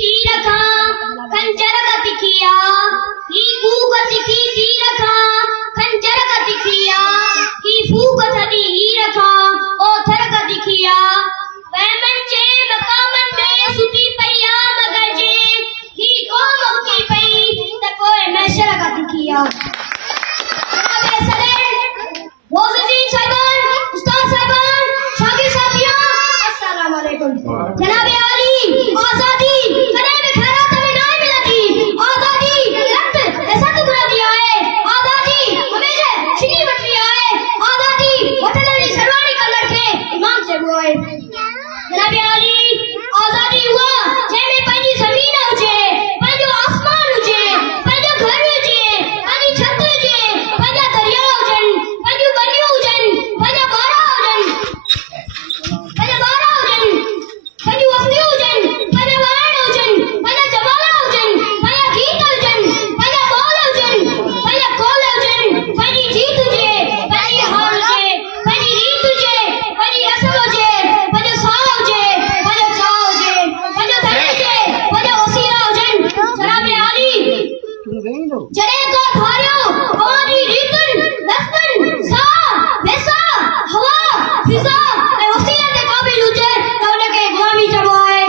तीरखा खंजर का तिखिया ही कूक तिखी तीरखा खंजर का तिखिया ही फूक थदी हीरखा ओ थर का तिखिया वैमन चे मकामन में सुती पैया मगजे ही कौम उठी पई त कोई मैशर का तिखिया जनाब सदर मोज़ीन साहिबान उस्ताद साहिबान शागिर्द साथियों अस्सलाम वालेकुम जनाब आली आजादी कने में खैरात में ना मिलती आजादी रक्त ऐसा टुकड़ा दिया है आजादी हमेशा छिनी बट लिया है आजादी वतन सरवानी का लड़के इमाम से हुआ है जनाब आली आजादी हुआ जेमे पंजी जमीन हुजे पंजो आसमान हुजे पंजो घर हुजे पंजी छत हुजे पंजा दरिया हुजन पंजो बनियो हुजन पंजा बारा हुजन पंजा बारा हुजन पंजो वसनी हुजन पंजा वाण हुजन पंजा जमाला हुजन पंजा गीत हुजन पंजा बोल हुजन पंजा कोल हुजन पंजी जीत हुजे पंजी हार हुजे पंजी रीत हुजे पंजी रस्म हुजे पंजो साल हुजे पंजो चाह हुजे पंजो धन हुजे पंजो वसीला हुजन जनाब आली जड़े को धारियो हमारी रीतन रस्मन सा वैसा हवा फिजा ए वसीला के काबिल हुजे तो उनके गुलामी जमाए